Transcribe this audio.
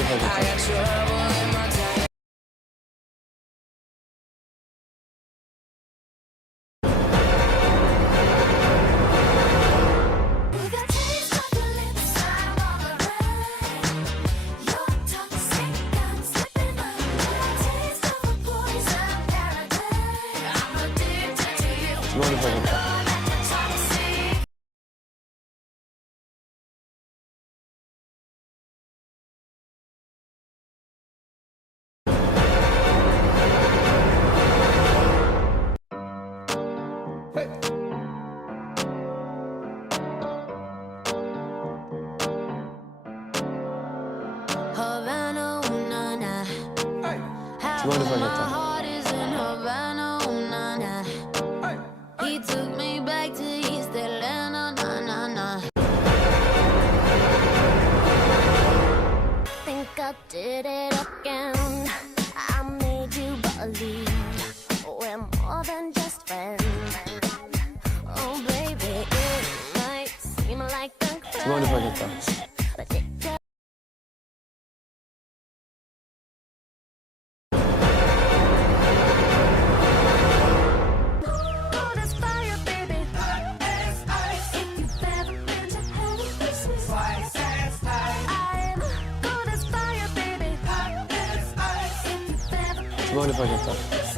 주머니 살겠다. 주머니 살겠다. 주머니 살겠다. Did it again. I made you believe we're more than just friends. Oh baby, it might seem like a 주머니 crime, 살겠다. but it does. Cold as fire, baby. Hot as ice. If you've ever been to hell, this is twice as nice. I'm cold as fire, baby. Hot as ice. If you've ever been 주머니 살겠다.